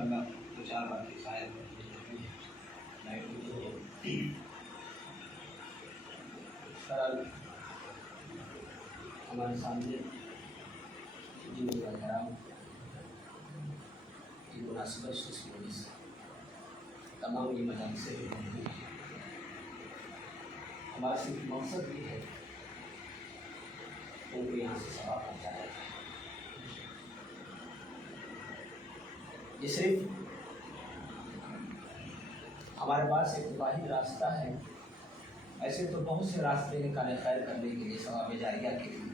انشاءاللہ دو چار باتیں شاید ہمارے سامنے جن کرام کی مناسبت سے اس وجہ سے تمام یہ مجالس سے ہمارا صرف مقصد یہ ہے ان کو یہاں سے ثواب پہنچایا جائے. یہ صرف ہمارے پاس ایک واحد راستہ ہے. ایسے تو بہت سے راستے ہیں کار خیر کرنے کے لیے، ثواب جاریہ کے لیے،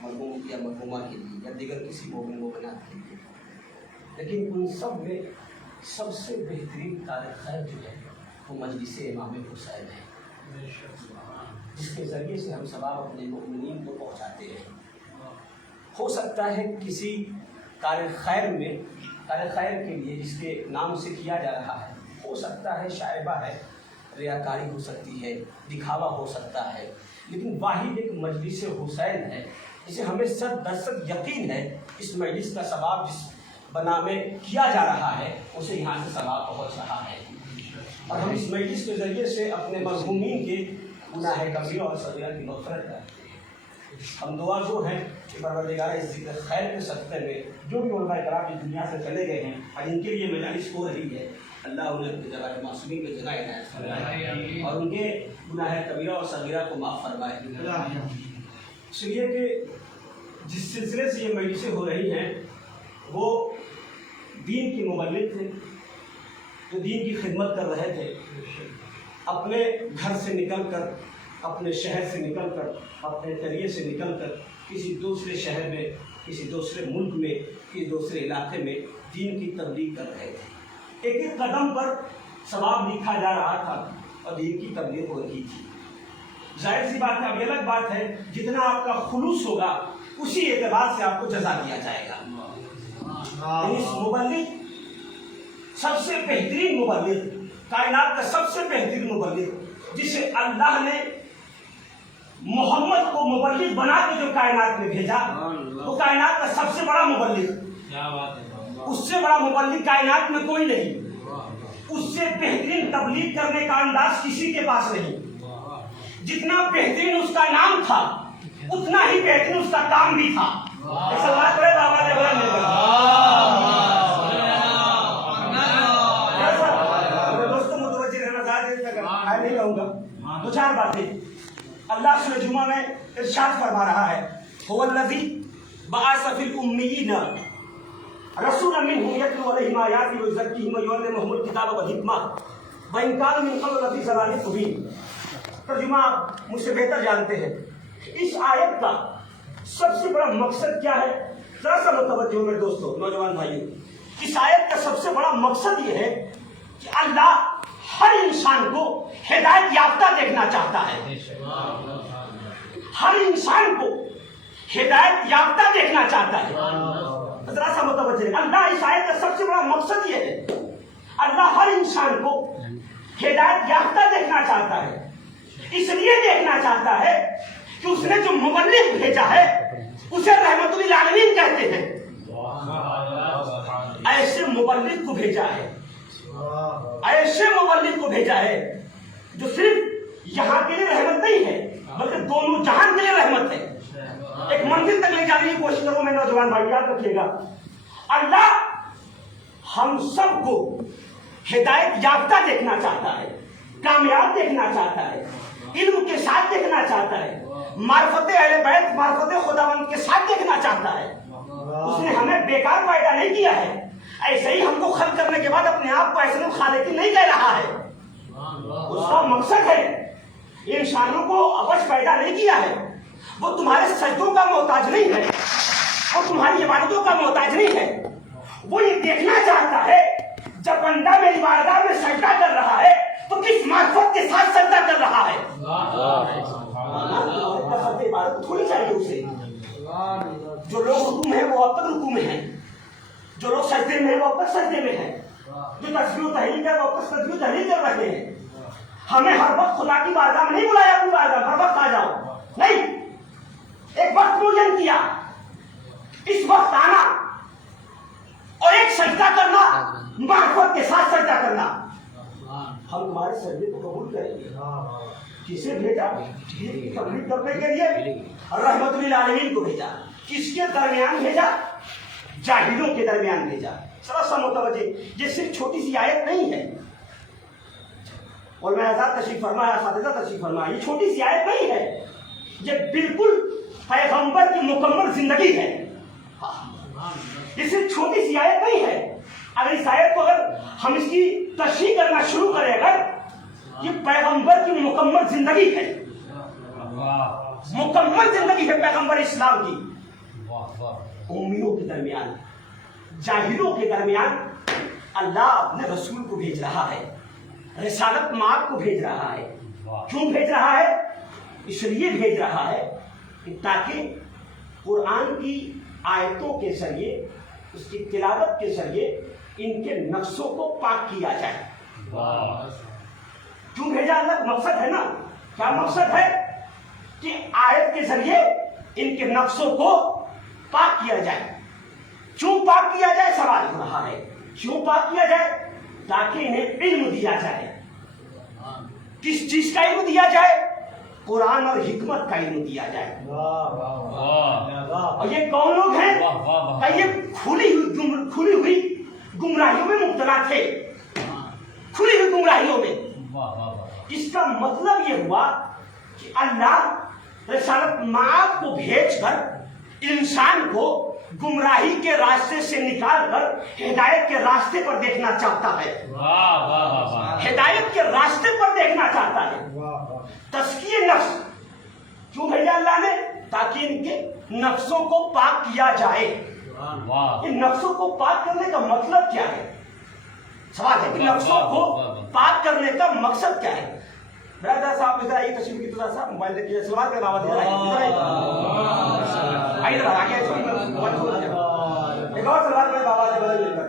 مرحوم یا مرحومہ کے لیے یا دیگر کسی مومن مومنات کے لیے، لیکن ان سب میں سب سے بہترین کار خیر جو ہے وہ مجلس امام حسین ہے، جس کے ذریعے سے ہم ثواب اپنے مومنین کو پہنچاتے ہیں. ہو سکتا ہے کسی کار خیر میں، کار خیر کے لیے جس کے نام سے کیا جا رہا ہے، ہو سکتا ہے شائبہ ہے، ریاکاری ہو سکتی ہے، دکھاوا ہو سکتا ہے، لیکن واحد ایک مجلس حسین ہے جسے ہمیں 100% یقین ہے اس مجلس کا ثواب جس بنا میں کیا جا رہا ہے اسے یہاں سے ثواب پہنچ رہا ہے. اور ہم اس مجلس کے ذریعے سے اپنے مرحومین کے گناہ کبیرہ اور صغیرہ کی مغفرت کرتے ہیں. ہم دعا گو ہیں کہ پروردگار اس ذکر خیر کے صدقے میں جو بھی علماء کرام اس دنیا سے چلے گئے ہیں اور ان کے لیے مجالس ہو رہی ہے، اللہ انہیں اپنی جگہ معصومین کی جگہ عنایت فرمائے اور ان کے گناہ کبیرہ اور صغیرہ کو معاف فرمائے. اس لیے کہ جس سلسلے سے یہ مجلسیں ہو رہی ہیں وہ دین کی مبلغ تھے جو دین کی خدمت کر رہے تھے. اپنے گھر سے نکل کر، اپنے شہر سے نکل کر، اپنے قریے سے نکل کر کسی دوسرے شہر میں، کسی دوسرے ملک میں، کسی دوسرے علاقے میں دین کی تبلیغ کر رہے تھے. ایک ایک قدم پر ثواب لکھا جا رہا تھا اور دین کی تبلیغ ہو رہی تھی. ظاہر سی بات ہے، اب یہ الگ بات ہے جتنا آپ کا خلوص ہوگا اسی اعتبار سے آپ کو جزا دیا جائے گا. اس مبلغ سب سے بہترین مبلغ، کائنات کا سب سے بہترین مبلغ جسے اللہ نے محمد کو مبلغ بنا کے جو کائنات میں بھیجا، وہ کائنات کا سب سے بڑا مبلغ. اس سے بڑا مبلغ کائنات میں کوئی نہیں، اس سے بہترین تبلیغ کرنے کا انداز کسی کے پاس نہیں. جتنا بہترین اس کا نام تھا اتنا ہی بہترین اس کا کام بھی تھا. دوستوں متوجہ رہنا، زیادہ دیر تک نہیں رہوں گا. دو چار باتیں. اللہ سورہ جمعہ میں ارشاد فرما رہا ہے، هو الذی بعث فی الامیین رسولا منهم یتلو علیہم آیاتہ ویزکیہم ویعلمہم الکتاب والحکمہ وإن کانوا من قبل لفی ضلال مبین. ترجمہ آپ مجھ سے بہتر جانتے ہیں. اس آیت کا سب سے بڑا مقصد کیا ہے؟ ذرا سا متوجہ ہو میرے دوستو، نوجوان بھائیوں. اس آیت کا سب سے بڑا مقصد یہ ہے کہ اللہ ہر انسان کو ہدایت یافتہ دیکھنا چاہتا ہے. ہر انسان کو ہدایت یافتہ دیکھنا چاہتا ہے. ذرا سا متوجہ. اللہ اس آیت کا سب سے بڑا مقصد یہ ہے، اللہ ہر انسان کو ہدایت یافتہ دیکھنا چاہتا ہے. اس لیے دیکھنا چاہتا ہے کہ اس نے جو مبلغ بھیجا ہے اسے رحمت للعالمین کہتے ہیں. ایسے مبلغ کو بھیجا ہے، ایسے مبلغ کو بھیجا ہے جو صرف یہاں کے لیے رحمت نہیں ہے بلکہ دونوں جہان کے لیے رحمت ہے. ایک منزل تک لے جانے کی کوشش کروں میں نوجوان بھائی، یاد رکھیے گا. اللہ ہم سب کو ہدایت یافتہ دیکھنا چاہتا ہے، کامیاب دیکھنا چاہتا ہے، علم کے ساتھ دیکھنا چاہتا ہے، معرفت اہل بیت، معرفت خداوند کے ساتھ دیکھنا چاہتا ہے. اس نے ہمیں بیکار پیدا نہیں کیا ہے. ایسے ہی ہم کو خلق کرنے کے بعد اپنے آپ کو احسن الخالقین نہیں کہہ رہا ہے. اس کا مقصد ہے انسانوں کو ابش پیدا نہیں کیا ہے. وہ تمہارے سجدوں کا محتاج نہیں ہے، وہ تمہاری عبادتوں کا محتاج نہیں ہے. وہ یہ دیکھنا چاہتا ہے جب بندہ میری بارگاہ میں سجدہ کر رہا ہے تو کس معرفت کے ساتھ سجدہ کر رہا ہے. عبادت تھوڑی چاہیے اسے. جو لوگ رکوع میں ہیں وہ اب تک رکوع میں ہیں، جو لوگ سجدے میں ہیں وہ اب تک سجدے میں ہیں، جو تسبیح و تحلیل کر وہ اب تک تسبیح و تحلیل کر رہے ہیں. ہمیں ہر وقت خدا کی بارگاہ میں نہیں بلایا اپنی بارگاہ ہر وقت آ جاؤ، نہیں. ایک وقت معین کیا، اس وقت آنا اور ایک سجدہ کرنا سجدے کو قبول کریں گے؟ کسے بھیجا؟ تبلیغ کرنے کے لیے رحمت للعالمین کو بھیجا. کس کے درمیان بھیجا؟ جاہلوں کے درمیان بھیجا. ذرا سا متوجہ، یہ صرف چھوٹی سی آیت نہیں ہے. اور میں آزاد تشریف فرمایا، اساتذہ تشریف فرمایا، یہ چھوٹی سی آیت نہیں ہے، یہ بالکل پیغمبر کی مکمل زندگی ہے. یہ صرف چھوٹی سی آیت نہیں ہے. اگر اس آیت کو اگر ہم اس کی تشریح کرنا شروع کریں، اگر یہ پیغمبر کی مکمل زندگی ہے، مکمل زندگی ہے پیغمبر اسلام کی. امیوں کے درمیان، جاہلوں کے درمیان اللہ اپنے رسول کو بھیج رہا ہے، رسالت مآب کو بھیج رہا ہے. کیوں بھیج رہا ہے؟ اس لیے بھیج رہا ہے کہ تاکہ قرآن کی آیتوں کے ذریعے، اس کی تلاوت کے ذریعے ان کے نفسوں کو پاک کیا جائے. کیوں بھیجا اللہ؟ مقصد ہے نا. کیا مقصد ہے؟ کہ آیت کے ذریعے ان کے نفسوں کو پاک کیا جائے. کیوں پاک کیا جائے؟ سوال ہو رہا ہے. کیوں پاک کیا جائے؟ تاکہ انہیں علم دیا جائے. کس چیز کا علم دیا جائے؟ قرآن اور حکمت کا علم دیا جائے. اور یہ کون لوگ ہیں کہ یہ کھلی ہوئی گمراہیوں میں مبتلا تھے، کھلی ہوئی گمراہیوں میں. اس کا مطلب یہ ہوا کہ اللہ رسالت مآب کو بھیج کر انسان کو گمراہی کے راستے سے نکال کر ہدایت کے راستے پر دیکھنا چاہتا ہے. ہدایت کے راستے پر دیکھنا چاہتا ہے. تزکیہ نفس کیوں بھیجا اللہ نے؟ تاکہ ان کے نفسوں کو پاک کیا جائے. ان نفسوں کو پاک کرنے کا مطلب کیا ہے؟ سوال ہے کہ نفسوں کو پاک کرنے کا مقصد کیا ہے؟ برادر صاحب ادھر آئیے، تشریف کی طرح صاحب موبائل دیکھیے، سلوات کا دعوت ادھر آئیے. ادھر آگے ایک اور سلوات میں بابا سے بدل کر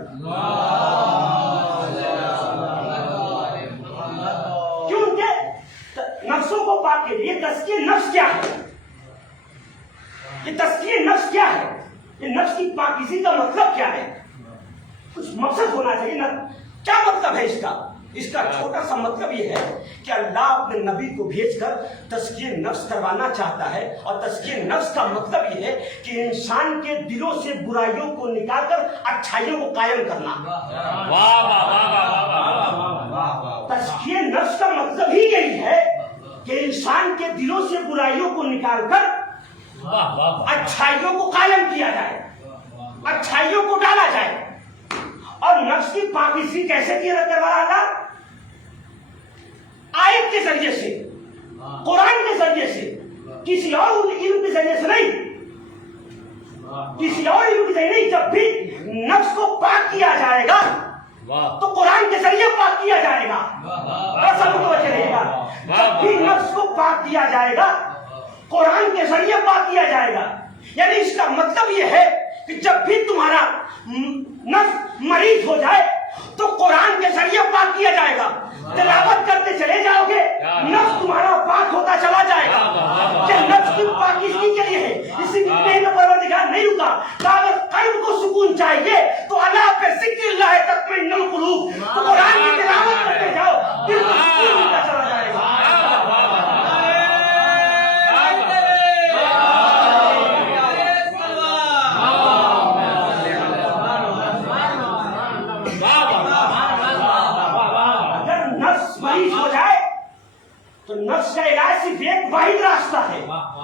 کیونکہ نفسوں کو پاک کے لیے تزکیہ نفس کیا ہے؟ یہ تزکیہ نفس کیا ہے؟ یہ نفس کی پاکیزی کا مطلب کیا ہے؟ کچھ مقصد ہونا چاہیے نا. کیا مطلب ہے اس کا؟ اس کا چھوٹا سا مطلب یہ ہے کہ اللہ اپنے نبی کو بھیج کر تزکیہ نفس کروانا چاہتا ہے. اور تزکیہ نفس کا مطلب یہ ہے کہ انسان کے دلوں سے برائیوں کو نکال کر اچھائیوں کو قائم کرنا. تزکیہ نفس کا مطلب ہی یہی ہے کہ انسان کے دلوں سے برائیوں کو نکال کر اچھائیوں کو قائم کیا جائے، اچھائیوں کو ڈالا جائے. اور نفس کی پاکیزی کیسے کی کروا رہا؟ آیت کے ذریعے سے، قرآن کے ذریعے سے، کسی اور علم کے ذریعے سے نہیں، کسی اور علم کے ذریعے نہیں. جب بھی نفس کو پاک کیا جائے گا تو قرآن کے ذریعے پاک کیا جائے گا. ایسا متوجہ رہے گا. جب بھی نفس کو پاک کیا جائے گا قرآن کے ذریعے پاک کیا جائے گا. یعنی اس کا مطلب یہ ہے کہ جب بھی تمہارا نفس مریض ہو جائے تو قرآن کے ذریعے پاک کیا جائے گا. تلاوت کرتے چلے جاؤ گے، نفس تمہارا پاک ہوتا چلا جائے گا. کہ نفس کی پاکیزگی کے لیے ہے. اسی لیے پروردگار نہیں رکا. اگر قلب کو سکون چاہیے تو اللہ پہ ذکر اللہ تطمئن القلوب، تو قرآن کی تلاوت کرتے جاؤ، دل کو سکون ملتا چلا جائے گا. تو نفس کا علاج صرف ایک واحد راستہ ہے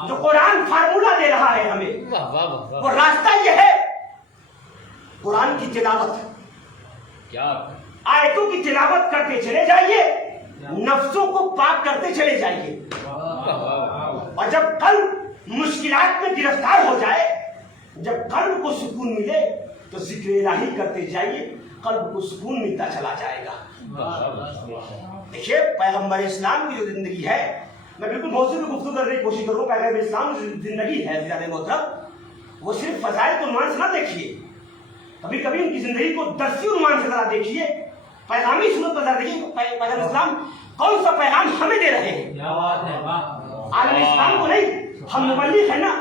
جو قرآن فارمولہ دے رہا ہے ہمیں. وہ راستہ یہ ہے قرآن کی تلاوت. آیتوں کی تلاوت کرتے چلے جائیے، نفسوں کو پاک کرتے چلے جائیے. اور جب قلب مشکلات میں گرفتار ہو جائے، جب قلب کو سکون ملے تو ذکر الہی کرتے جائیے، قلب کو سکون ملتا چلا جائے گا. دیکھیے پیغمبر اسلام کی جو زندگی ہے، میں بالکل موضوع میں گفتگو کرنے کی کوشش کروں. پیغمبر اسلام کی زندگی ہے زیادہ محترم، وہ صرف فضائل کے عنوان سے نہ دیکھیے، کبھی کبھی ان کی زندگی کو درسی عنوان سے ذرا دیکھیے، پیغامی صورت پر ذرا دیکھیے. پیغمبر اسلام کون سا پیغام ہمیں دے رہے ہیں؟ عالم اسلام کو نہیں. ہم مبلغ ہیں نا،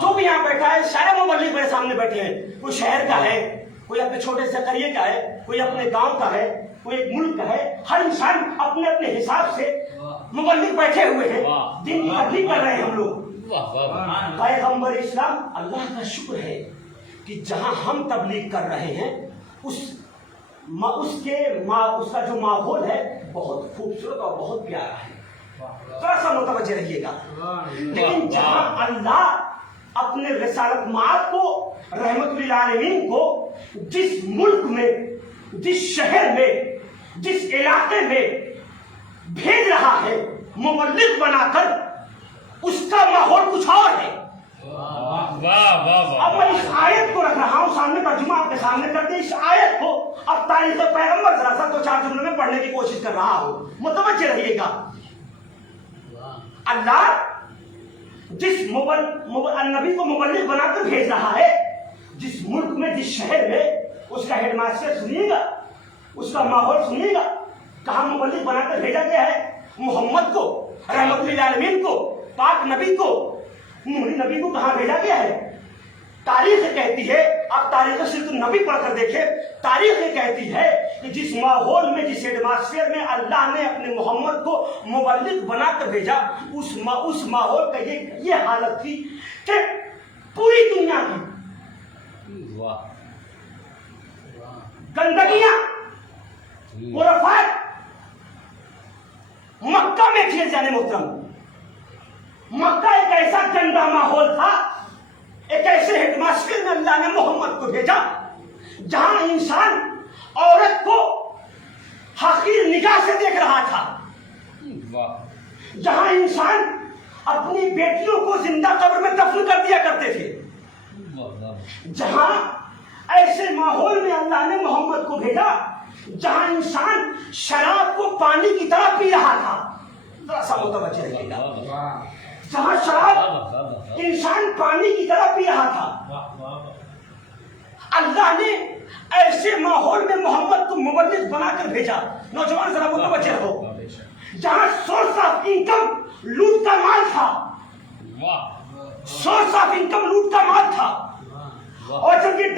جو بھی یہاں بیٹھا ہے سارے مبلغ میرے سامنے بیٹھے ہیں. کوئی شہر کا ہے، کوئی اپنے چھوٹے سے قریے کا ہے، کوئی اپنے گاؤں کا ہے. वो एक मुल्क है, हर इंसान अपने अपने हिसाब से मुबल्लिग बैठे हुए हैं, दिन की तबलीग कर रहे हैं हम लोग। पैगंबर इस्लाम, अल्लाह का शुक्र है कि जहां हम तबलीग कर रहे हैं उसका जो माहौल है बहुत खूबसूरत और बहुत प्यारा है। थोड़ा सा मुतवज्जे रहिएगा। लेकिन जहां अल्लाह अपने रिसालत मात को, रहमतुल आलमीन को जिस मुल्क में, जिस शहर में, जिस इलाके में भेज रहा है मुबल्लिग बनाकर, उसका माहौल कुछ और है। अब मैं इस आयत को रख रहा हूं सामने, तर्जुमा आपके सामने करके इस आयत को अब तारीख पैगंबर जरा सा 2-4 जुमलों में पढ़ने की कोशिश कर रहा हूं, मुतवज्जे रहिएगा। अल्लाह जिस नबी को मुबल्लिग बनाकर भेज रहा है, जिस मुल्क में, जिस शहर में, उसका हेडमास्टर सुनिएगा, उसका माहौल सुनिएगा। कहां मुबल्लिग बनाकर भेजा गया है? मोहम्मद को, रहमतुल आलमीन को, पाक नबी को, नूरी नबी को कहां भेजा गया है? तारीख कहती है, आप तारीख सिर्फ नबी पढ़कर देखें, तारीख कहती है कि जिस माहौल में, जिस एटमॉस्फेयर में अल्लाह ने अपने मोहम्मद को मुबल्लिग बनाकर भेजा, उस माहौल का ये हालत थी कि पूरी दुनिया की गंदगियां, खुराफात मक्का में खेल जाने मोहतरम। मक्का एक ऐसा गंदा माहौल था, एक ऐसे हेडमास्टर में अल्लाह ने मोहम्मद को भेजा जहां इंसान औरत को हकीर निगाह से देख रहा था, जहां इंसान अपनी बेटियों को जिंदा कब्र में दफन कर दिया करते थे, जहां ऐसे माहौल में अल्लाह ने मोहम्मद को भेजा जहां इंसान शराब को पानी की तरह पी रहा था। जरा सा मुतवज्जे रहिएगा, जहां शराब इंसान पानी की तरह पी रहा था, अल्लाह ने ऐसे माहौल में मोहम्मद को मुबल्लिग बनाकर भेजा। नौजवान जरा मुतवज्जे रहो, जहां सोर्स ऑफ इनकम लूट का माल था, सोर्स ऑफ इनकम लूट का माल था, और जब ये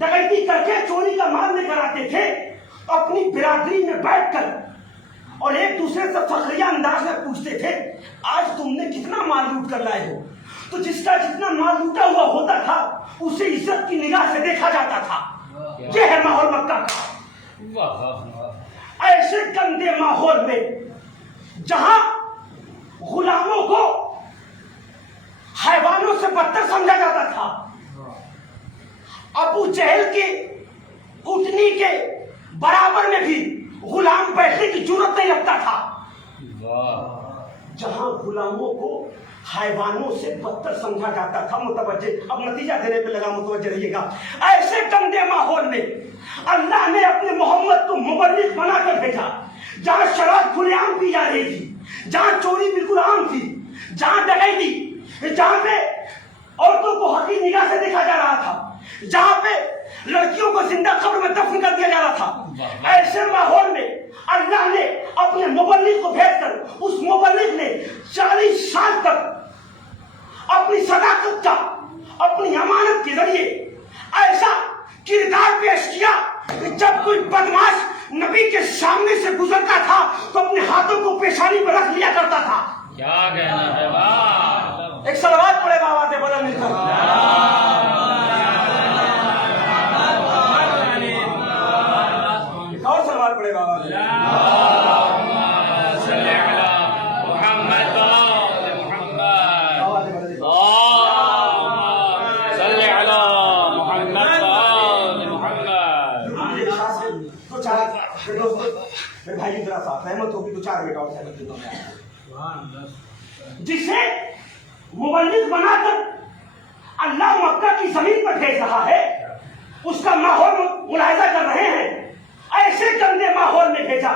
डकैती करके चोरी का माल लेकर आते थे अपनी बिरादरी में बैठकर और एक दूसरे से फखरिया अंदाज में पूछते थे, आज तुमने कितना माल लूट कर लाए हो? तो जिसका जितना माल लूटा हुआ होता था उसे इज्जत की निगाह से देखा जाता था। यह है माहौल मक्का का। ऐसे गंदे माहौल में जहां गुलामों को हैवानों से बदतर समझा जाता था, अबू जहल के उठनी के बराबर में भी गुलाम बैठने की जरूरत नहीं लगता था, जहां गुलामों को हैवानों से बदतर समझा जाता था। मुतवज्जे, अब नतीजा देने पे लगा, मुतवज्जे रहिएगा। ऐसे गंदे माहौल में अल्लाह ने अपने मोहम्मद को मुबल्लिग बनाकर भेजा, जहां शराब खुलेआम पी जा रही थी, जहां चोरी बिल्कुल आम थी, जहां डकैती, जहां पे औरतों को हकीर निगाह से देखा जा रहा था, जहां पे लड़कियों को जिंदा कब्र में दफन कर दिया जा रहा था। ऐसे माहौल में अल्लाह ने अपने मुबल्लिग को भेजकर उस मुबल्लिग ने 40 साल तक अपनी सदाकत का, अपनी अमानत के जरिए ऐसा किरदार पेश किया कि जब कोई बदमाश नबी के सामने से गुजरता था तो अपने हाथों को पेशानी पर रख लिया करता था। क्या कहना है वाह, एक सलवात पड़े बाबा से बदल मिलकर, और सलवात पड़े बाबा से। भाई की तरह साथ सहमत होगी तो 4 बेटा और सहमत होगा, जिसे मुबल्लिग बनाकर अल्लाह मक्का की जमीन पर भेज रहा है, उसका माहौल मुलाहिजा कर रहे हैं। ऐसे गंदे माहौल में भेजा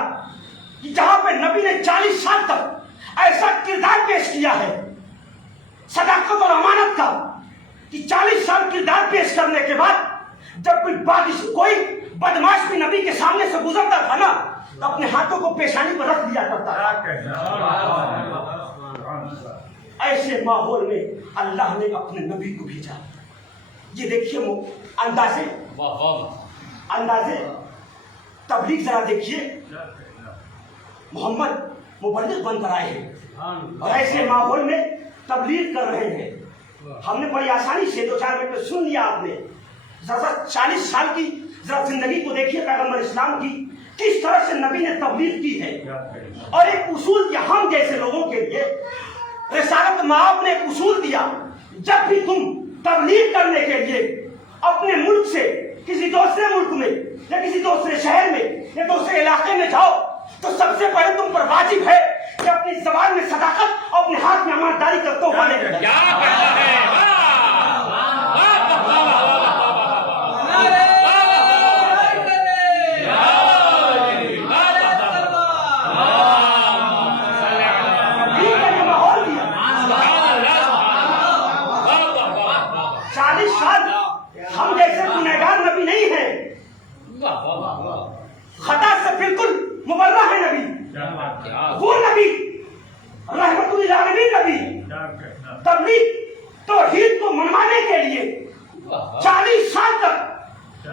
कि जहां पे नबी ने 40 साल तक ऐसा किरदार पेश किया है सदाकत और अमानत का, कि 40 साल किरदार पेश करने के बाद जब कोई बदमाश भी नबी के सामने से गुजरता था ना, तो अपने हाथों को पेशानी पर रख दिया करता था। ऐसे माहौल में अल्लाह ने अपने नबी को भेजा। ये देखिए अंदाजे तबलीग जरा देखिए, मोहम्मद मुबल्लिग बनकर आए हैं और ऐसे माहौल में तबलीग कर रहे हैं। हमने बड़ी आसानी से 2-4 मिनट में सुन लिया आपने। जरा 40 साल की जरा जिंदगी को देखिए पैगंबर इस्लाम की, किस तरह से नबी ने तबलीग की है। और एक उसूल कि हम जैसे लोगों के लिए रिसालत माब ने एक उसूल दिया, जब भी तुम तबलीग करने के लिए अपने मुल्क से किसी दूसरे मुल्क में या किसी दूसरे शहर में या दूसरे इलाके में जाओ, तो सबसे पहले तुम पर वाजिब है कि अपनी जबान में सदाकत, अपने हाथ में ईमानदारी का तोहफा लेकर हम जैसे गुनहगार नबी नहीं है, खता से बिल्कुल मुबर्रा है नबी। वो नबी रहमतुल लिल आलमीन नबी तबलीग तौहीद को मनवाने के लिए 40 साल तक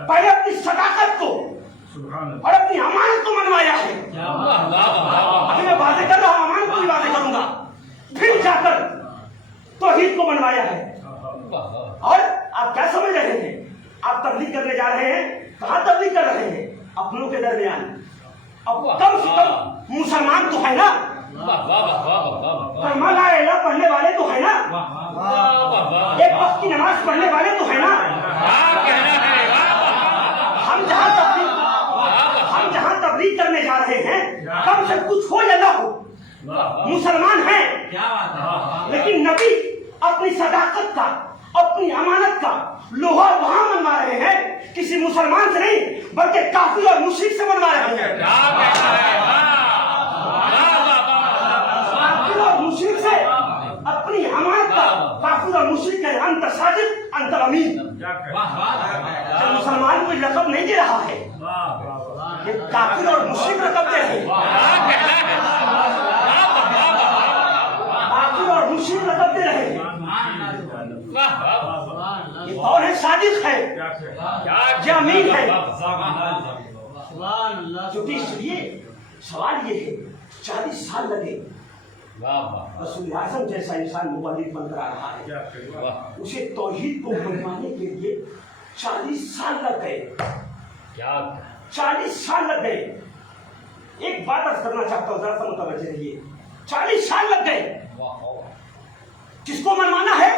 पहले अपनी सदाकत को और अपनी अमानत को मनवाया है। अभी मैं बातें कर रहा हूँ, अमानत की बातें करूंगा, फिर जाकर तौहीद को मनवाया है। और आप क्या समझ रहे हैं, आप तबलीग करने जा रहे हैं, कहाँ तबलीग कर रहे हैं? अपनों के दरमियान। अब कम से कम मुसलमान तो है ना, कलमा ला इलाहा पढ़ने वाले तो है ना, एक वक्त की नमाज पढ़ने वाले तो है ना। हम जहाँ तबलीग करने जा रहे हैं, कम से कुछ हो या ना हो, मुसलमान हैं, लेकिन नबी अपनी सदाकत का, अपनी अमानत का लोहा वहां मनवा रहे हैं, किसी मुसलमान से नहीं बल्कि काफिर और मुशरिक से मनवा रहे हैं। काफिर और मुशरिक से अपनी अमानत का, काफिर और मुशरिक के अंतर साजिद अंतर अमीन। जब मुसलमान कोई लक़ब नहीं दे रहा है, ये काफिर और मुशरिक लक़ब दे रहे हैं, काफिर और मुशरिक लक़ब दे रहे हैं। ये कौन है? सादिक है, अमीन है। क्योंकि इसलिए सवाल ये है, 40 साल लगे रसूल आज़म जैसा इंसान मुबल्लिग बनकर आ रहा है, उसे तौहीद को मनवाने के लिए 40 साल लग गए। 40 साल लग गए। एक बात अर्ज करना चाहता हूँ, जरा सा मुतवज्जह रहिए। 40 साल लग गए। किसको मनवाना है?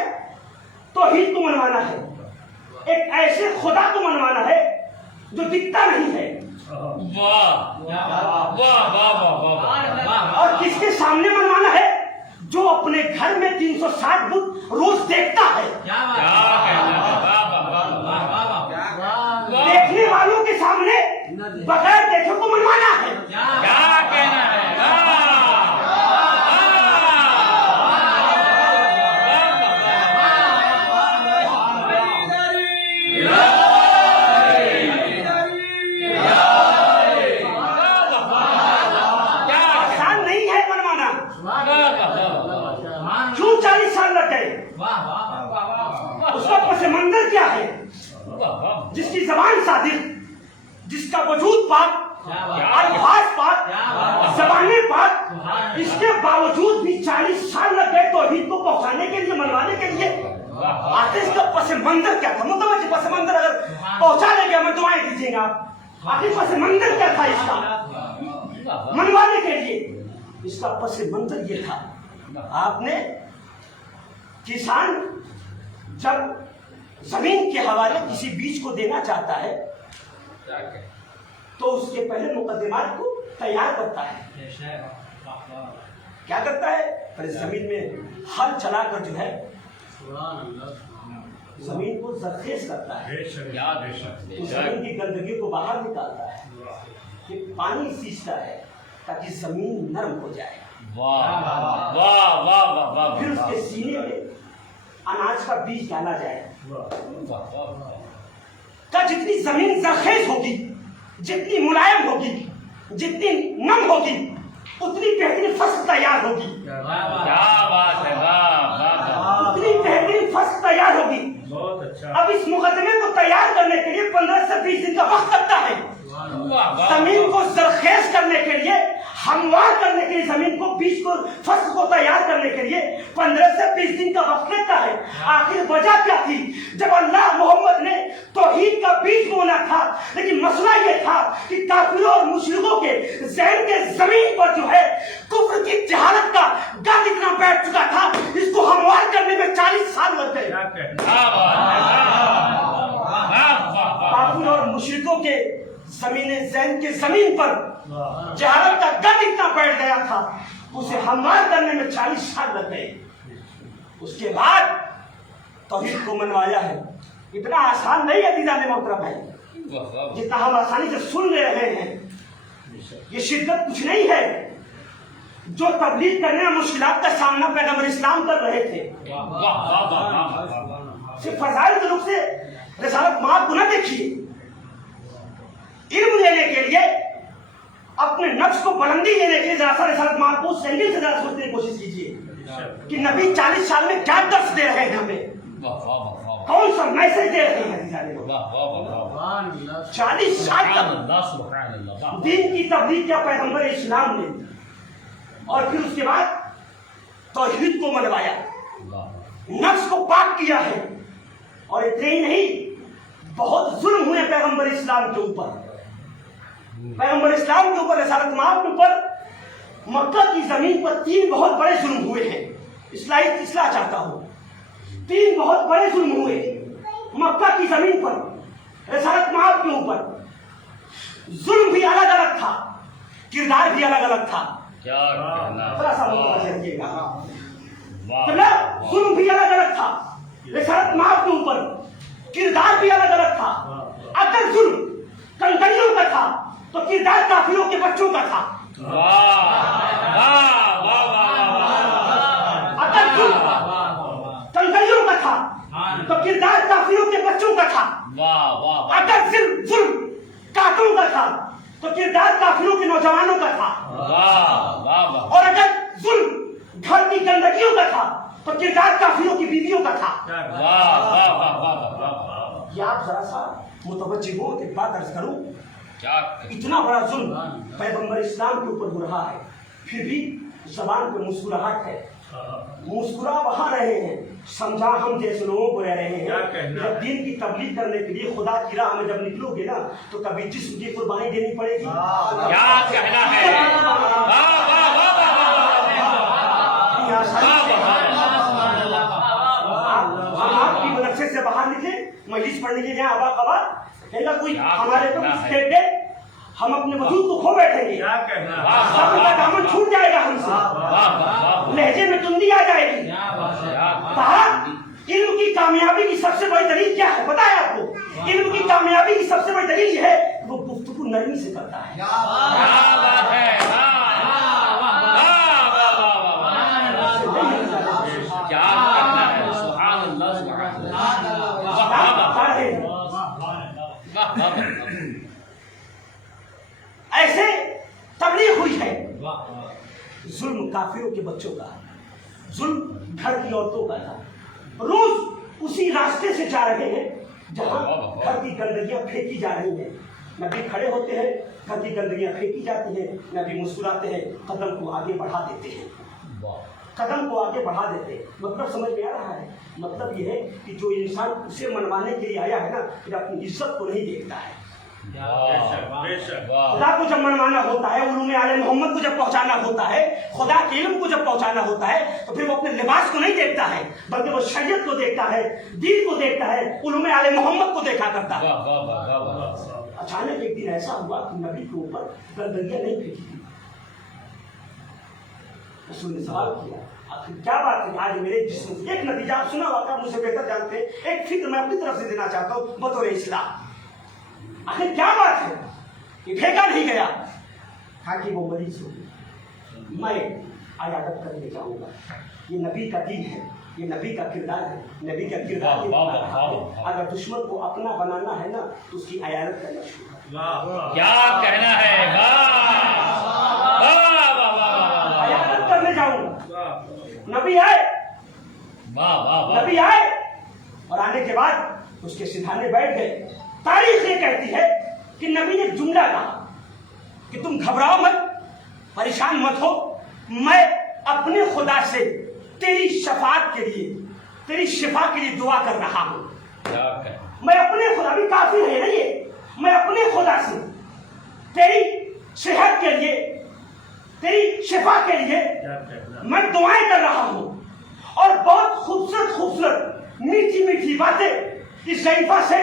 तौहीद को मनवाना है, एक ऐसे खुदा को मनवाना है जो दिखता नहीं है। और किसके सामने मनवाना है? जो अपने घर में 360 बुत रोज देखता है। देखने वालों के सामने बगैर देखे को मनवाना है। क्यों 40 साल लग गए? उसका पस मंजर क्या है? जिसकी जबान सादिक, जिसका वजूद पाक, अल्फाज पाक, ज़बानें पाक, इसके बावजूद भी 40 साल लग गए तौहीद को पहुंचाने के लिए, मनवाने के लिए। आखिर इसका पस मंजर क्या था? मतलब पस मंजर अगर पहुंचा लेंगे, हमें दुआएं दीजिएगा आप। आखिर पस मंजर क्या था इसका मनवाने के लिए? इसका पस मंजर ये था, आपने किसान जब जमीन के हवाले किसी बीज को देना चाहता है तो उसके पहले मुकद्दमात को तैयार करता है। क्या करता है? पहले जमीन में हल चलाकर जो है जमीन को जरखेज करता है, उस जमीन की गंदगी को बाहर निकालता है, फिर पानी सींचता है ताकि जमीन नरम हो जाए। फिर उसके सीने में अनाज का बीज डाला जाए। का जितनी जमीन जरखेज होगी, जितनी मुलायम होगी, जितनी नम होगी, उतनी बेहतरीन फसल तैयार होगी। उतनी बेहतरीन फसल तैयार होगी। बहुत अच्छा। अब इस मुकदमे को तैयार करने के लिए 15 से 20 दिन का वक्त लगता है। जमीन लिए, हमवार करने के लिए, जमीन को बीज को फसल को तैयार करने के लिए 15 से 20 दिन का वक्त लगता है। आखिर वजह क्या थी? जब अल्लाह मोहम्मद ने तौहीद का बीज बोना था, लेकिन मसला ये था कि काफिरों और मुशरिकों के ज़हन के जमीन पर जो है कुफ्र की जहालत का गंध इतना बैठ चुका था, इसको हमवार करने में 40 साल लग गए। काफिर और मुशरिकों के ज़हन के जमीन पर जहालत का गंध इतना बैठ गया था, उसे हमवार करने में 40 साल लग गए। उसके बाद तौहीद को मनवाया है। इतना आसान नहीं है दीदाने मोहतरम है, जितना हम आसानी से सुन ले रहे हैं। ये शिद्दत कुछ नहीं है। जो तबलीग करने में मुश्किलात का सामना पैगंबर इस्लाम कर रहे थे, सिर्फ फजाइल के रूप से रिसालत माद को न देखिए। इल्म लेने के लिए, अपने नफ्स को बुलंदी देने के लिए जरा सा रिसालत माद को उस एंगल से जरा सोचने की कोशिश कीजिए कि नबी 40 साल में क्या दर्स दे रहे हैं हमें, कौन सा मैसेज दे रहे हैं। 40 साल तक दीन की तबलीग किया पैगंबर इस्लाम ने, और फिर उसके बाद तौहीद को मनवाया, नफ्स को पाक किया है। और इतने ही नहीं, बहुत जुल्म हुए पैगंबर इस्लाम के ऊपर, पैगंबर इस्लाम के ऊपर, रिसालत माब के ऊपर, मक्का की जमीन पर 3 बहुत बड़े जुल्म हुए हैं। इस्लाह चाहता हूं, 3 बहुत बड़े जुल्म हुए मक्का की जमीन पर, रिसालत माब के ऊपर। जुल्म भी अलग अलग था, किरदार भी अलग अलग था। थोड़ा सा जुल्म भी अलग अलग था, रिसालत माब के ऊपर किरदार भी अलग अलग था। अगर जुल्म कंकरियों का था तो किरदार काफिरों के बच्चों का था। अगर जुल्म कंकरियों का था तो किरदार काफिरों के बच्चों का था। अगर जुल्म काटों का था तो किरदार काफिरों के नौजवानों का था। और अगर जुल्म घर की गंदगियों का था तो किरदार काफिरों की बीवियों का था। ये आप जरा सा मुतवज्जि हो, एक बात अर्ज करूं, इतना बड़ा जुल्म पैगंबर इस्लाम के ऊपर हो रहा है, फिर भी जबान पे मुस्कुराहट है, मुस्कुरा वहां रहे हैं, समझा हम जैसे लोगों को रह रहे हैं। जब दीन की तबलीग करने के लिए खुदा की राह में जब निकलोगे ना, तो कभी जिस्म की कुर्बानी देनी पड़ेगी। क्या कहना है? आपकी मदरसे से बाहर निकले, मजलिस पढ़ने के लिए आबा खबा कहेगा कोई हमारे को कुछ दे दे, हम अपने वजूद को खो बैठेंगे, सबका दामन छूट जाएगा हमसे, लहजे में तुंदी आ जाएगी। कहा इल्म की कामयाबी की सबसे बड़ी दलील क्या है? बताया आपको, इल्म की कामयाबी की सबसे बड़ी दलील है वो गुफ्तगू नरमी से करता है। ऐसे तबलीग हुई है। जुल्म काफिरों के बच्चों का, जुल्म घर की औरतों का था। रोज उसी रास्ते से जा रहे हैं जहां घर की गंदगियां फेंकी जा रही हैं। नबी खड़े होते हैं, घर की गंदगियां फेंकी जाती हैं, नबी मुस्कुराते हैं, कदम को आगे बढ़ा देते हैं, कदम को आगे बढ़ा देते हैं। मतलब समझ में आ रहा है? मतलब ये है कि जो इंसान उसे मनवाने के लिए आया है ना, फिर अपनी इज्जत को नहीं देखता है। खुदा को जब मनवाना होता है, उलूमे आले मोहम्मद को जब पहुंचाना होता है, खुदा के इल्म को जब पहुंचाना होता है, तो फिर वो अपने लिबास को नहीं देखता है, बल्कि वो शरीयत को देखता है, दीन को देखता है, उलूमे आले मोहम्मद को देखा करता है। अचानक एक दिन ऐसा हुआ कि नबी के ऊपर गंदगियां नहीं फेंकी थी। रसूल ने सवाल किया, आखिर क्या बात है आज मेरे जिस्म? एक नतीजा आप सुना होगा, मुझसे बेहतर जानते हैं, एक फिक्र मैं अपनी तरफ से देना चाहता हूँ बतौर इस्लाम। आखिर क्या बात है? ये फेंका नहीं गया, ताकि वो मरीज हो, मैं इयादत करने जाऊंगा। ये नबी का दीन है, ये नबी का किरदार है, नबी का किरदार। अगर दुश्मन को अपना बनाना है ना, तो उसकी इयादत करना शुरू कर। क्या कहना है? इयादत करने जाऊंगा। नबी आए, नबी आए, और आने के बाद उसके सिधाने बैठ गए। तारीख ये कहती है कि नबी ने जुमला कहा कि तुम घबराओ मत, परेशान मत हो, मैं अपने खुदा से तेरी शफात के लिए, तेरी शिफा के लिए दुआ कर रहा हूँ। मैं अपने खुदा, भी काफी है ना ये, मैं अपने खुदा से तेरी सेहत के लिए, तेरी शिफा के लिए मैं दुआएं कर रहा हूँ। और बहुत खूबसूरत खूबसूरत मीठी मीठी बातें इस ज़ईफ़ा से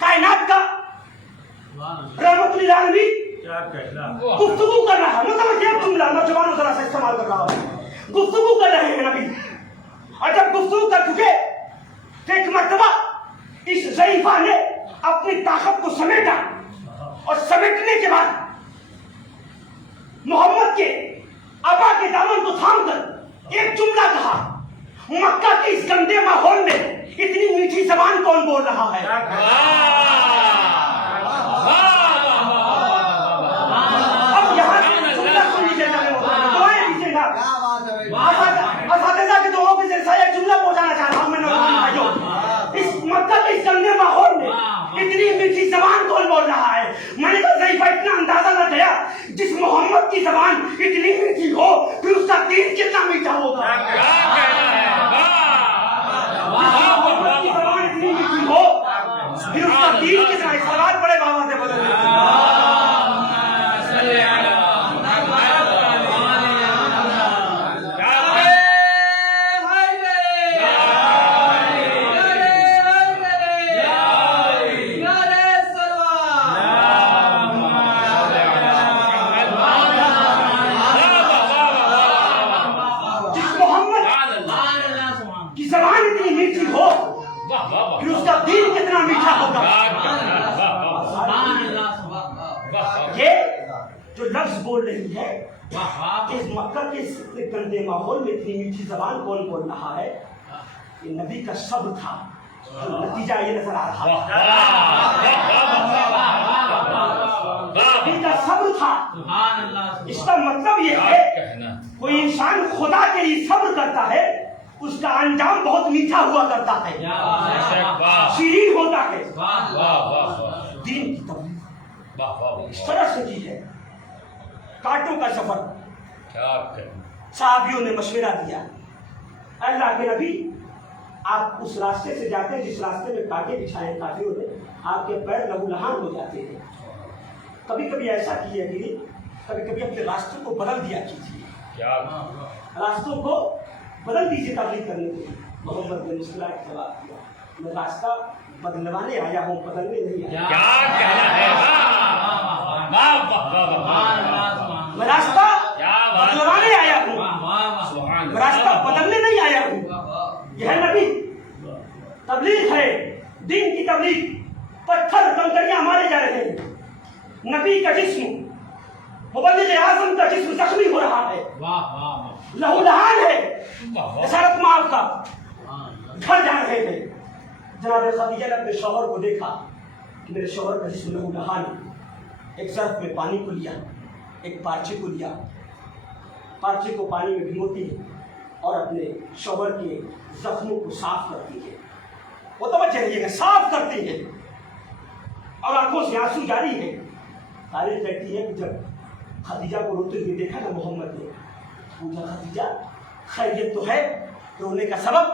कायनात का रहमतुल लिल आलमीन गुफ्तगू कर रहा है। मतलब ये जुमला मैं जुबान जरा से इस्तेमाल कर रहा हूँ, गुफ्तगू कर रहे हैं नबी। और जब गुफ्तगू कर चुके तो एक मर्तबा इस ज़ईफ़ा ने अपनी ताकत को समेटा, और समेटने के बाद मोहम्मद के अबा के दामन को थाम कर एक जुमला कहा, मक्का के इस गंदे माहौल में इतनी मीठी जबान कौन बोल रहा है? अब यहाँ से जुमला सुन लीजिए, दुआएं दीजिएगा। असातिज़ा के दुआओं के जैसा एक जुमला पहुंचाना चाह रहा हूँ मैं नौजवान भाइयों। इस मक्का के इस गंदे माहौल में इतनी मीठी जबान कौन बोल रहा है? मैंने कहा ज़ईफ़ा इतना अंदाजा न किया, जिस मोहम्मद की जबान इतनी मीठी हो फिर उसका दीन कितना मीठा होगा। मोहम्मद की जबान इतनी मीठी हो फिर उसका दीन कितना। सवाल पड़े बाबा से बदल बोल रही है इस मक्का के गंदे माहौल में इतनी मीठी जबान कौन बोल रहा है? ये नबी का सब्र था, जो नतीजा ये नजर आ रहा है। नबी का सब्र था। इसका मतलब ये है कोई इंसान खुदा के लिए सब्र करता है, उसका अंजाम बहुत मीठा हुआ करता है, शीरीन होता है। दीन की तबलीग इस तरह से चीज है। कांटों का सफर, साहबियों ने मशवरा दिया, अल्लाह के नबी आप उस रास्ते से जाते हैं जिस रास्ते में कांटे बिछाए काफिरों ने, आपके पैर लहूलुहान हो जाते हैं। कभी कभी ऐसा किया कि कभी कभी अपने रास्तों को बदल दिया कीजिए, रास्तों को बदल दीजिए तबलीग करने के लिए। मोहम्मद ने मुस्कुरा के जवाब दिया, मैं रास्ता बदलवाने आया हूँ, बदलने नहीं आया। क्या कहना है? मैं रास्ता बदलवाने आया हूँ, मैं रास्ता बदलने नहीं आया हूँ। यह नबी तबलीग है, दीन की तबलीग। पत्थर कंकरियां मारे जा रहे हैं, नबी का जिस्म, मुबल्लिग आज़म का जिस्म जख्मी हो रहा है, लहूलुहान है, इशारत माल का घर जा रहे थे। जनाब खदीजा ने अपने शौहर को देखा कि मेरे शौहर का जिस्म लहूलुहान है। एक ज़र्फ़ में पानी को लिया, एक पार्चे को लिया, पार्चे को पानी में भिगोती है और अपने शौहर के जख्मों को साफ करती है। वो तवज्जो रखिएगा, साफ करती है और आंखों से आंसू जारी है। तारीफ कहती है कि जब खदीजा को रोते हुए देखा ना मोहम्मद ने, पूछा खदीजा खैरियत तो है? रोने का सबब?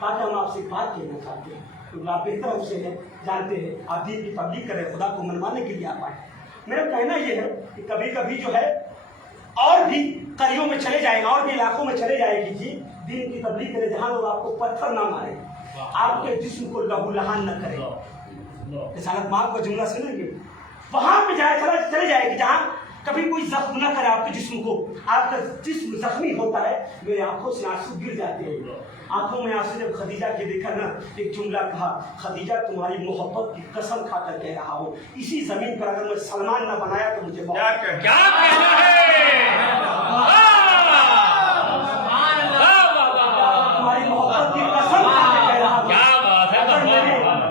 कहा हम आपसे बात कहना चाहते हैं, क्योंकि आप बेहतर हमसे हैं, जानते हैं, आप दीन की तबलीग करें, खुदा को मनवाने के लिए आप आए। मेरा कहना यह है कि कभी कभी जो है और भी करियों में चले जाएगा, और भी इलाकों में चले जाएगी जी, दीन की तबलीग करें जहाँ लोग आपको पत्थर ना मारे, आपके जिस्म को लहूलुहान न करें। रिसालत माँ का जुमला सुनेंगे, वहां पे चले जाएगी जहाँ कभी कोई जख्म न करे आपके जिस्म को। आपका जिस्म जख्मी होता है, मेरे आंखों से आंसू गिर जाते हैं। आंखों में आंसू जब खदीजा के देखा ना, एक जुमला कहा, खदीजा तुम्हारी मोहब्बत की कसम खाकर कह रहा हूँ, इसी जमीन पर अगर मैं सलमान न बनाया तो मुझे क्या कहना है? तुम्हारी मोहब्बत की कसम खाकर कह रहा हूँ,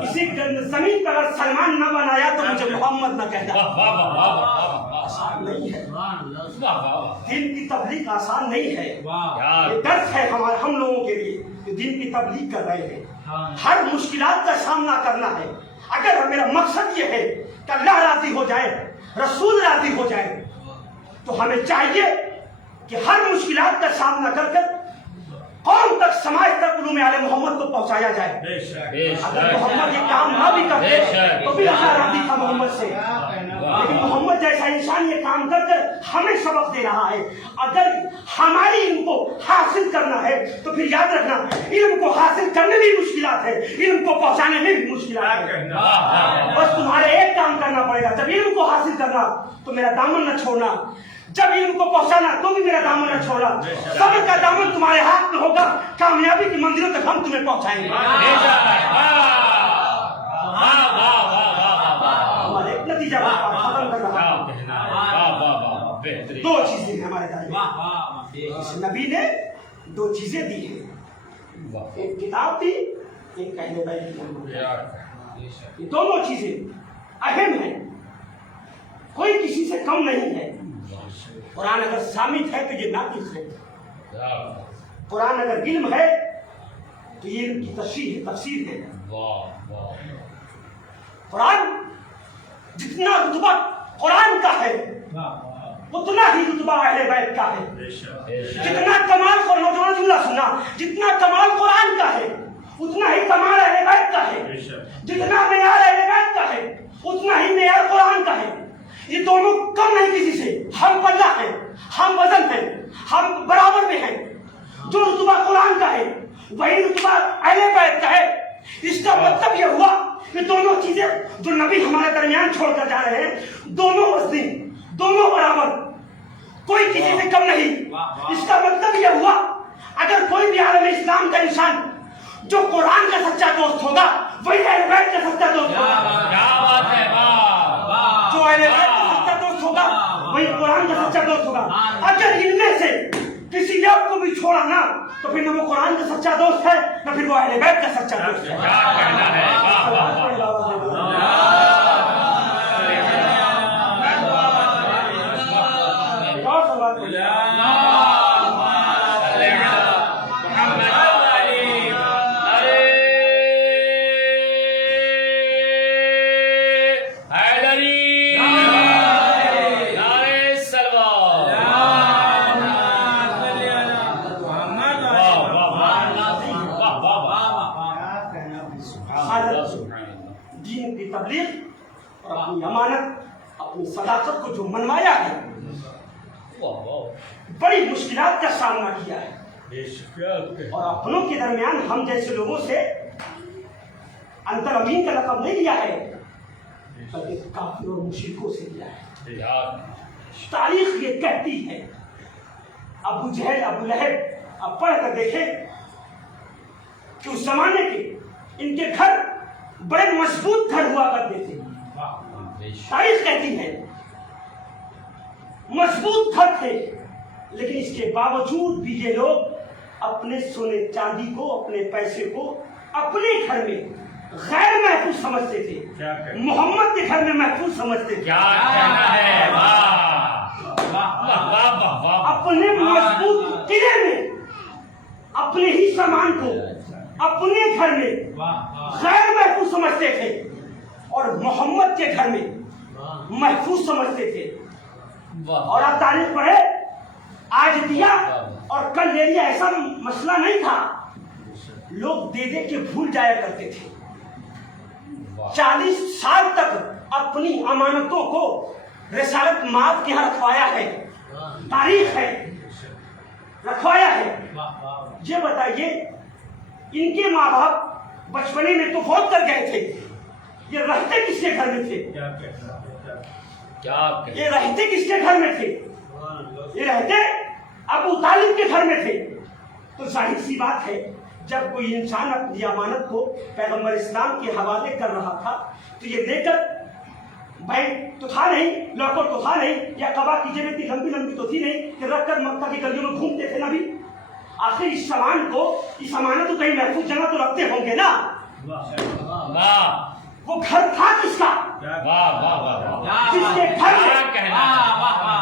इसी जमीन पर अगर सलमान न बनाया तो मुझे मोहम्मद न कहता। आसान नहीं है, दीन की तबलीग आसान नहीं है। ये दर्द है हमारे हम लोगों के लिए जो दीन की तबलीग कर रहे हैं। हर मुश्किलात का सामना करना है। अगर मेरा मकसद ये है कि अल्लाह राज़ी हो जाए, रसूल राज़ी हो जाए, तो हमें चाहिए कि हर मुश्किलात का सामना कर कौम तक, समाज तक उलूम आले मोहम्मद को पहुंचाया जाए। अगर मोहम्मद ये काम ना भी करते तो भी आजादी था मोहम्मद से, लेकिन मोहम्मद जैसा इंसान ये काम कर हमें सबक दे रहा है। अगर हमारी इनको हासिल करना है तो फिर याद रखना, इल्म को हासिल करने में भी मुश्किलात है, इल्म को पहुंचाने में भी मुश्किलात है। बस तुम्हारे एक काम करना पड़ेगा, जब इल्म को हासिल करना तो मेरा दामन न छोड़ना, जब इल्म को पहुंचाना तो भी मेरा दामन न छोड़ना। सब्र का दामन तुम्हारे हाथ में होगा, कामयाबी की मंजिलों तक हम तुम्हें पहुंचाएंगे। हमारे नतीजा खत्म कर रहा है। दो चीजें हमारे दाई नबी ने दो चीजें दी हैं, एक किताब दी, एक कहने वाली। ये दोनों चीजें अहम हैं, कोई किसी से कम नहीं है। कुरान अगर सामित है तो ये नाकिस है, कुरान अगर इल्म है तो ये इनकी तशरीह है, तफसीर है। कुरान जितना रुतबा कुरान का है उतना ही रुतबा अहले बैत का है। जितना कमाल को नौजवान जुमला सुना, जितना कमाल कुरान का है उतना ही कमाल अहले बैत का है। जितना मेयार अहले बैत का है उतना ही मेयार कुरान का है। ये दोनों कम नहीं किसी से, हम पल्ला हैं, हम वजन हैं, हम बराबर में हैं। जो रुतबा कुरान का है वही रुतबा अहले बैत का है। इसका मतलब यह हुआ कि दोनों चीजें जो नबी हमारे दरमियान छोड़कर जा रहे हैं, दोनों वजनी, दोनों बराबर, कोई किसी से कम नहीं। इसका मतलब यह हुआ अगर कोई भी आलम इस्लाम का इंसान जो कुरान का सच्चा दोस्त होगा वही अहले बैत का सच्चा दोस्त होगा। जो अहले बैत का सच्चा दोस्त होगा वही कुरान का सच्चा दोस्त होगा। अगर इनमें से किसी एक को भी छोड़ा ना तो फिर न वो कुरान का सच्चा दोस्त है न फिर वो अहले बैत का सच्चा दोस्त है। दीन की तबलीग और अपनी अमानत, अपनी सदाकत को जो मनवाया है, बड़ी मुश्किलात का सामना किया है। और अपनों के दरमियान हम जैसे लोगों से अंतर अमीन का लक़ब नहीं लिया है, बल्कि काफिर और मुशरिकों से लिया है। तारीख ये कहती है, अबू जहल, अबू लहब, अब पढ़ कर देखे कि उस जमाने के इनके घर बड़े मजबूत घर हुआ करते थे। तारीख कहती है मजबूत घर थे, लेकिन इसके बावजूद भी ये लोग अपने सोने चांदी को, अपने पैसे को अपने घर में गैर महफूज समझते थे, मोहम्मद के घर में महफूज समझते थे। अपने मजबूत किले में अपने ही सामान को अपने घर में गैर महफूज समझते थे और मोहम्मद के घर में महफूज समझते थे। और आप तारीख पढ़े, आज दिया और कल ले लिया ऐसा मसला नहीं था। लोग दे दे के भूल जाया करते थे। 40 साल तक अपनी अमानतों को रिसालत माद के यहाँ रखवाया है, तारीख है, रखवाया है। ये बताइए, इनके माँ बाप बचपने में तो फौत कर गए थे, ये रहते किसके घर में थे? ये रहते किसके घर में थे? ये रहते अबू तालिब के घर में थे। तो जाहिर सी बात है, जब कोई इंसान अपनी अमानत को पैगंबर इस्लाम के हवाले कर रहा था तो ये लेकर, बैंक तो था नहीं, लॉकर तो था नहीं, या कबा की जेब इतनी लंबी लंबी तो थी नहीं कि रखकर मक्का की गलियों में घूमते थे नबी। आखिर इस सामान को, इस अमानत को कहीं महफूज जगह तो रखते होंगे ना। वो घर था किसका? जिसके घर में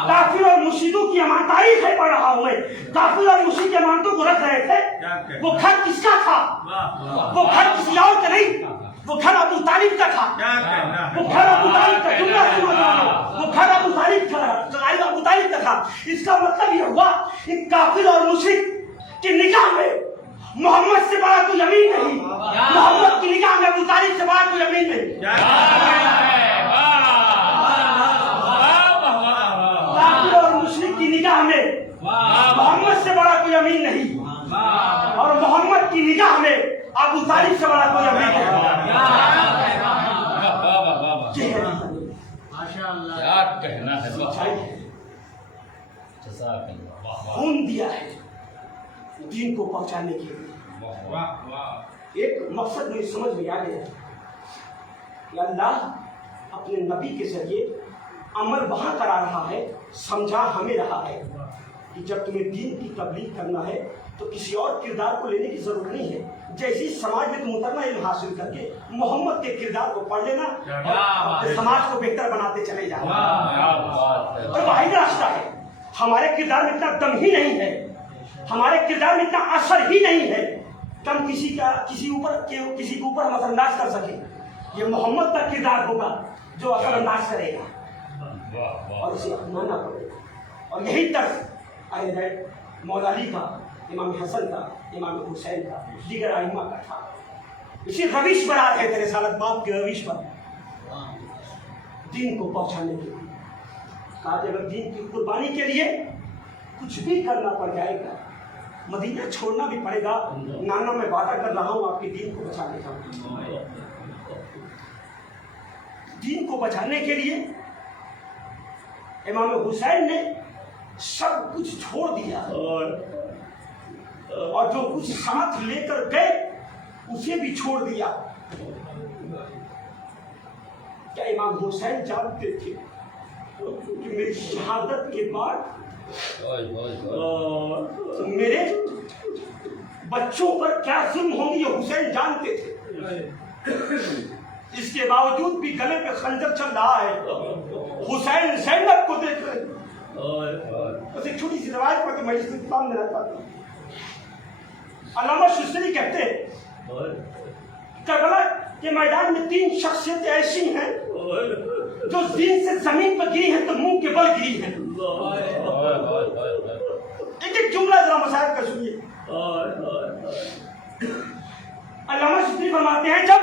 काफिर और मुशीदों की अमानताई है, पढ़ रहा हूं मैं, काफिर और मुशीद की अमानतों को रख रहे थे, वो घर किसका था? वो घर किसी और का नहीं, वो घर अबू तालिब का था। वो घर अबू तालिब का, जुमला सुनो, वो घर अबू तालिब का, अबू तालिब का था। इसका मतलब ये हुआ कि काफिर और मुशरिक की निगाह में मोहम्मद से बड़ा कोई अमीन नहीं, मोहम्मद की निगाह में अबू तालिब से बड़ा कोई अमीन नहीं। काफिर और मुशरिक की निगाह में मोहम्मद से बड़ा कोई अमीन नहीं, और मोहम्मद की निगाह में अबू तालिब से बड़ा कोई अमीन नहीं। क्या कहना है, खून दिया है दीन को पहुंचाने के लिए। एक मकसद मुझे समझ में आ गया कि अल्लाह अपने नबी के जरिए अमल वहां करा रहा है, समझा हमें रहा है कि जब तुम्हें दीन की तबलीग करना है तो किसी और किरदार को लेने की जरूरत नहीं है। जैसे समाज में तुम उतरना इल्म हासिल करके मोहम्मद के किरदार को पढ़ लेना और समाज को बेहतर बनाते चले जाना। और वही रास्ता है। हमारे किरदार में इतना दम ही नहीं है, हमारे किरदार में इतना असर ही नहीं है कि हम किसी के ऊपर हम असरअंदाज कर सके। ये मोहम्मद का किरदार होगा जो असरअंदाज करेगा और इसे अपनाना पड़ेगा। और यही तर्ज मौला अली का, इमाम हसन का, इमाम हुसैन का, दीगर आइम्मा का था। इसी रविश पर आ रहे थे रिसालत बाप के रविश पर दीन को पहुंचाने के लिए। कहा अगर दीन की कुर्बानी के लिए कुछ भी करना पड़ जाएगा, मदीना छोड़ना भी पड़ेगा, नाना मैं वादा कर रहा हूं आपके दीन को बचाने का। दीन को बचाने के लिए इमाम हुसैन ने सब कुछ छोड़ दिया और जो कुछ साथ लेकर गए उसे भी छोड़ दिया। क्या इमाम हुसैन जानते थे कि मेरी शहादत के बाद मेरे बच्चों पर क्या जुल्म होंगे ये हुसैन जानते थे। इसके बावजूद भी गले पे खंजर चल रहा है। हुसैन ज़ैनब को देख रहे। बस एक छोटी सी रिवायत पर मैं इस सामने रखता हूँ। अल्लामा शुस्री कहते हैं करबला के मैदान में 3 शख्सियतें ऐसी हैं जो दीन से जमीन पर गिरी हैं तो मुंह के बल गिरी हैं। एक एक जुमला जरा मसाइल का सुनिए। अल्लामा शुस्री फरमाते हैं जब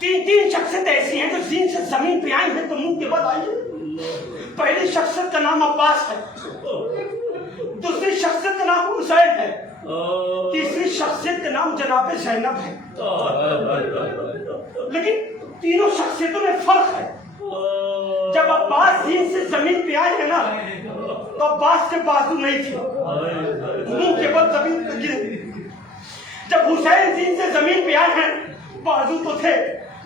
3 शख्सियतें ऐसी हैं जो दीन से जमीन पे आई हैं तो मुंह के बल आई है। पहली शख्सियत का नाम अब्बास है, दूसरी शख्सियत का नाम हुसैन है, तीसरी शख्सियत का नाम जनाब ज़ैनब है। लेकिन तीनों शख्सियतों में फर्क है। जब अब्बास दीन से जमीन पे आए हैं ना तो अब्बास के बाजू नहीं थे, मुंह के बल जमीन पे गिरे। जब हुसैन दीन से जमीन पे आए हैं बाजू तो थे,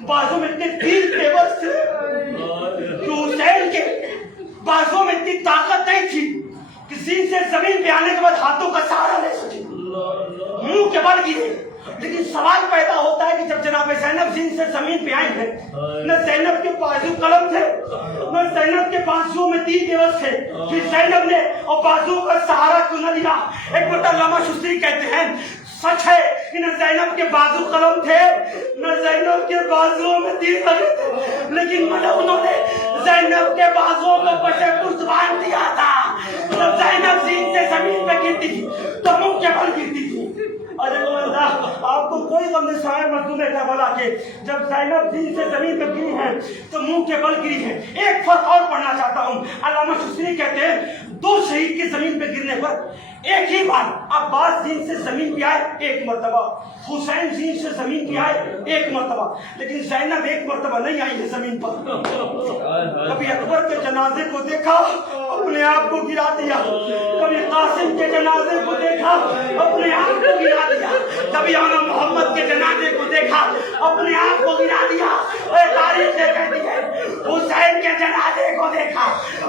बाजू में इतने तीर तेवर थे कि हुसैन के बाजू में इतनी ताकत नहीं थी कि दीन से जमीन पे आने के बाद हाथों का सहारा ले सके, मुंह के बल गिरे। लेकिन सवाल पैदा होता है कि जब जनाब ज़ैनब दीन से जमीन पे आई है, न ज़ैनब के बाजू कलम थे, न ज़ैनब के बाजुओं में तीर दिवस थे, फिर ज़ैनब ने और बाजुओं का सहारा क्यों न लिया। एक बता अल्लामा शुस्री कहते हैं सच है कि न ज़ैनब के बाजू कलम थे, न ज़ैनब के बाजुओं में तीर लगे थे, लेकिन मतलब उन्होंने ज़ैनब के बाजुओं को पशे पुष्ट बांध दिया था। जब ज़ैनब दीन से जमीन पे गिरती थी तो मुंह के बल गिरती थी। अरे आपको कोई गम नहीं सहाय मजदूर है करबला के, जब ज़ैनब दीन से जमीन पे गिरी है तो मुंह के बल गिरी है। एक फर्क और पढ़ना चाहता हूँ। अल्लामा शुस्री कहते हैं 2 शहीद की जमीन पे गिरने पर एक ही बार अब्बास दीन से जमीन पे आए 1 मरतबा, हुसैन दीन से जमीन पे आए 1 मरतबा, लेकिन ज़ैनब 1 मरतबा नहीं आई है जमीन पर। कभी अकबर के जनाजे को देखा अपने आप को गिरा दिया, कभी कासिम के जनाजे को देखा अपने आप को गिरा दिया, कभी आना मोहम्मद के जनाजे को देखा अपने आप को गिरा दिया। तारीख कहती है हुसैन के जनाजे को देखा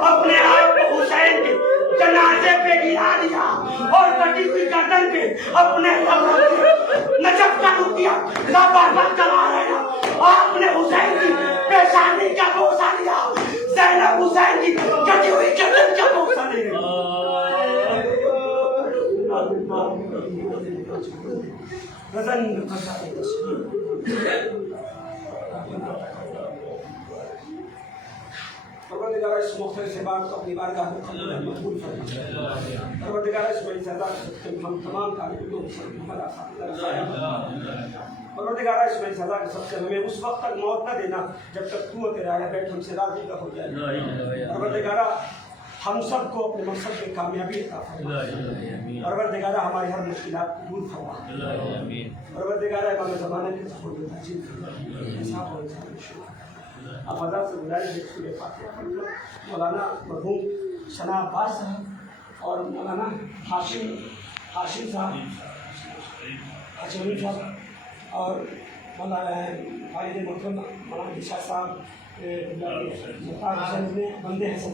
अपने आप को हुसैन के जनाजे पे गिरा दिया और कटी हुई गर्दन पे अपने नजफ का रुक दिया। आपने हुसैन की पेशानी का बोसा लिया, ज़ैनब हुसैन की कटी हुई गर्दन का बोसा ले रही। परवरदिगार इस मौके से बात अपनी बारगाह में मकबूल फरमा। परवरदिगार इस बड़ी सदा से हम तमाम तालिबों को हमारा परवरदिगार इस बड़ी सदा के सबसे हमें उस वक्त तक मौत न देना जब तक तू तेरे आया बैठ हमसे राजी न हो जाए। परवरदिगार हम सबको अपने मकसद में कामयाबी अता फरमा। परवरदिगार हमारी हर मुश्किलात को दूर फरमा। परवरदिगार इमाम ज़माने की ज़रूरत अजीब अब अदा से गुजारिश है सूरह फातिहा पढ़ लो। मौलाना मरहूम सना अब्बास साहब और मौलाना हाशिम साहब और मौलाना वालिद मोहतरम मौलाना दिशा साहब मुख्तार हुसैन बंदे हसन